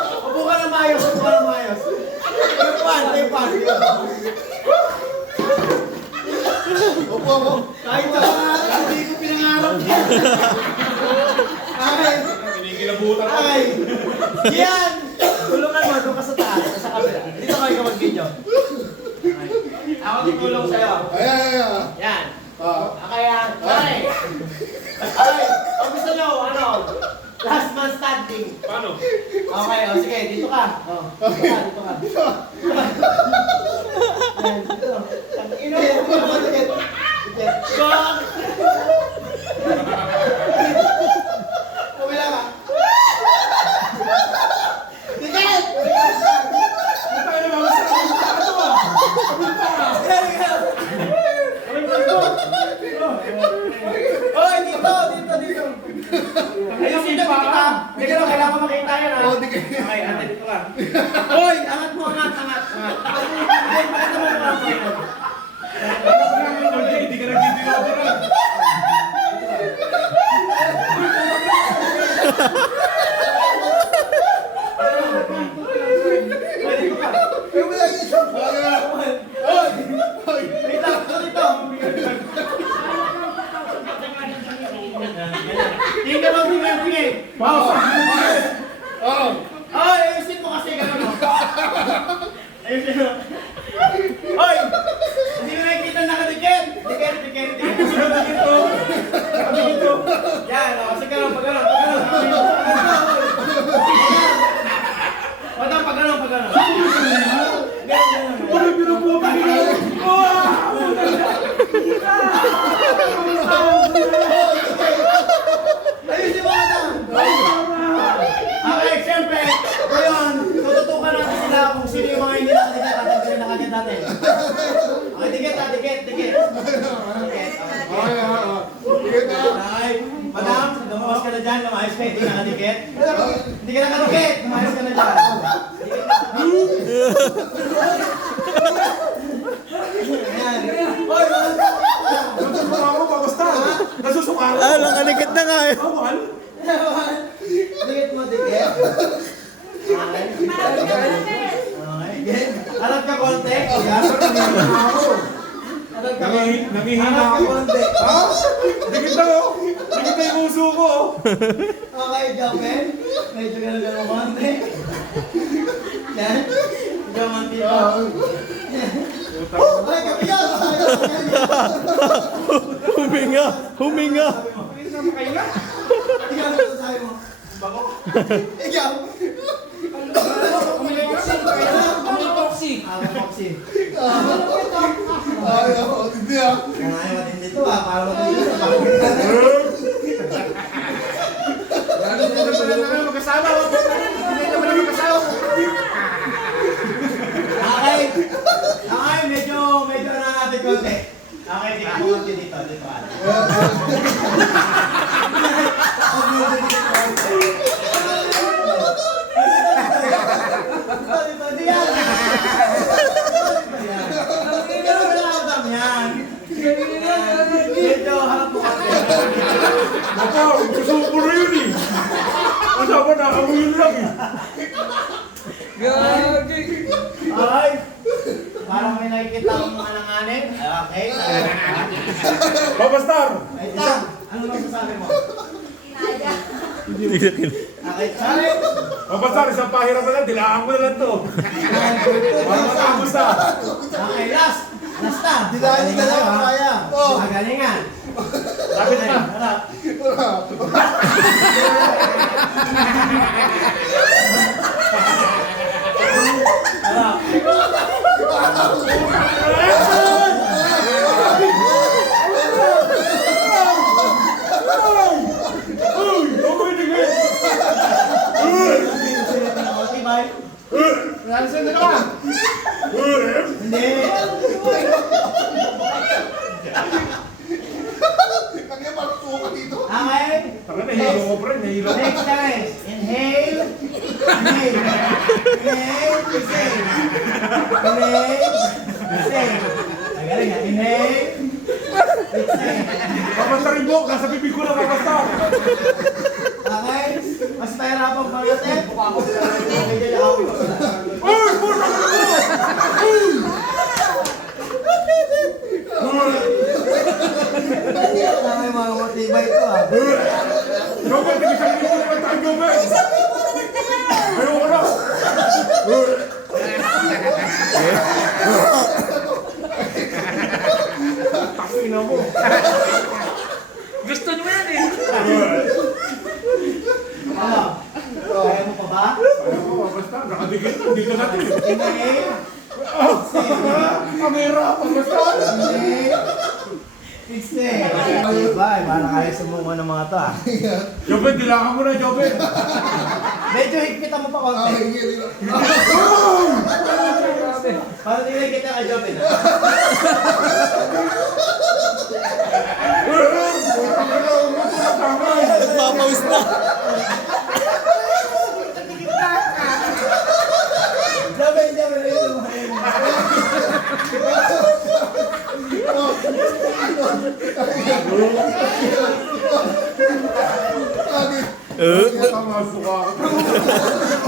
Upo ka na maayos, upo ka na maayos. Tepan. Upo mo. Kahit sa pangarap, hindi ko pinangarap yan. Kinikilabutan ko. Ay! Yan! Tulungan mo, doon ka sa taas, sa kabila. Dito kayo ka mag-video. Ako tutulong sa'yo. Ay. Yan. Kaya, ay! Ang gusto nyo, ano? Last man standing. Paano? Okay, sige, dito ka. Dito ka. Yan, dito. Ino, dikit. Gong! Kumila ka. Dikit! Tayo na mamasakit. Ito ah. Oy, dito. Ayun, dito kita. Dito lang, kailangan ko makita yan ha. Okay, ate, dito ka. Oy, angat mo, angat. Hindi, pakita mo yung mga yan. Hindi ka nagtitinoperan. Tingnan mo, bigay. Wow! Ay, ayusin mo kasi gano'n. Ayusin mo. Hoy! Hindi mo nakikita nakadikit. Dikit. Dito. Yan, kasi gano'n, pag gano'n. Pag gano'n. Gano'n. Ano pinuputa nila? Ayusin mo na! Okay, siyempre, ngayon, tututukan natin sila kung sino yung mga hindi nakadikit at hindi nakadikit natin. Okay, dikit. Okay, madam, lumawas ka na dyan, lumayos ka, hindi nakadikit. Hindi ka nakadikit, lumayos ka na dyan. Ayan. Hoy, Nasusuka ako pa, basta. Nasusuka ako. Nakadikit na nga eh. Bawal. dikit mo. Okay. Harap ka konti. Nangihina ako. Ha? Dikit na ako. Dikit na yung uso ko. Okay, Joken. Medyo gano'n konti. Yan. Gaman dito. Ay, kapiyan! Huminga. Ikaw na sasabi mo. Bako? Ikaw! Poxy. Hindi ah. Kaya matindi ito para matindi ito. Magkasama. Hindi naman magkasama. Okay, medyo na natin konti. Okay, tingnan mo konti dito. Medyo harap mo konti. Ako, gusto ko yun eh. Kasi ako nakawin lang eh. Ay! Parang may nakikita akong mga nanganin. Okay. Babastar! Wait lang. Ano lang sasabi mo? Hindi Okay, Charlie. Babastar, isang pahirap na lang. Dilaan ko na lang to. Para matapos na. Okay, last. Last na. Dilahin ka lang, kaya. Magalingan. Lapit na. Harap. Nasaan na ka? Hindi. Kanya parang suka dito. Okay. Tara, nahilo ko pre. Nahilo ko. Next guys. Inhale. Exhale. Exhale. Magaling nga. Inhale. Exhale. Babastar yung buhok. Nasa bibig ko na babastar. Okay. Mas mahirapan pa rin eh. Ganyan yung awit ko. Tama yung mga matibay ko ah. Jobel, tig-isang libo naman tayo, Jobel! Ayoko na! Takina mo! Gusto nyo yan eh. Ano? Kaya mo pa ba? Ayoko, basta, nakadikit dito natin. Inhale. Kamera, basta! Exhale. Bye. Parang kaya sumuko ng mga to ah. Jobel, dilangan mo na, Jobel! Medyo higpitan mo pa konti. Parang nilagay kita kay Jobin ah. Nagpapawis na. Jobin. Tama, suka ako.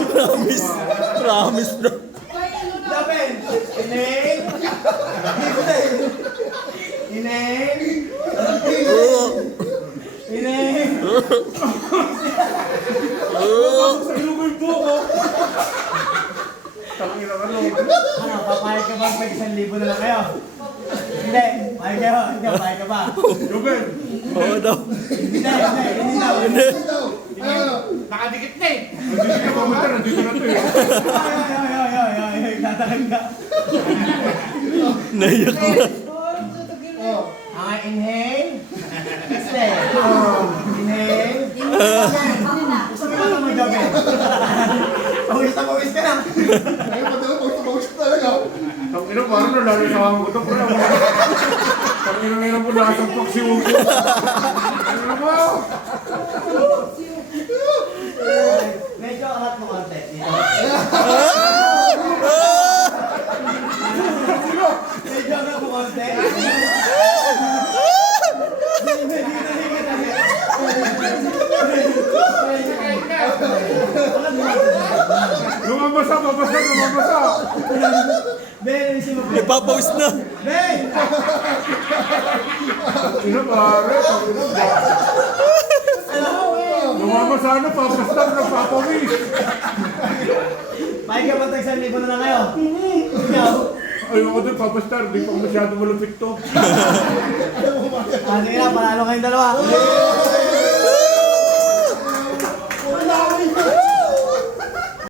Promise. Promise na. Jobin. Inhale. Inhale. Inhale. Sa ilong mo yung buko! Takina ka lang. Ano, papayag ka ba pag 1,000 na lang kayo? Hindi. Payag kayo. Hindi, payag ka ba? Jobel! Oo daw. Hindi daw. Nakadikit na eh. Nandito ka ba ba? Nandito na to eh. Ay, tatakan ka. Naiyak na. Okay, inhale. Exhale. Inhale. Gusto mo naman Jobin? Pawis ka na. Ayun, padala, pawis talaga. Takina, parang nalalasahan ko ito. Takina na po nakasampak si Hugo. Takina mo! Medyo angat mo konti dito. Medyo angat mo konti. Lumabasa, lumabasa! Ben, isi mo. Nagpapawis na. Ben! Takina, pare. Lumabasa na, papastar na papawis. Payag ka ba tag 1,000 na lang kayo? Ikaw? Ayoko din, papastar. Di pa masyado malupit to. Ano yun, panalo kayong dalawa.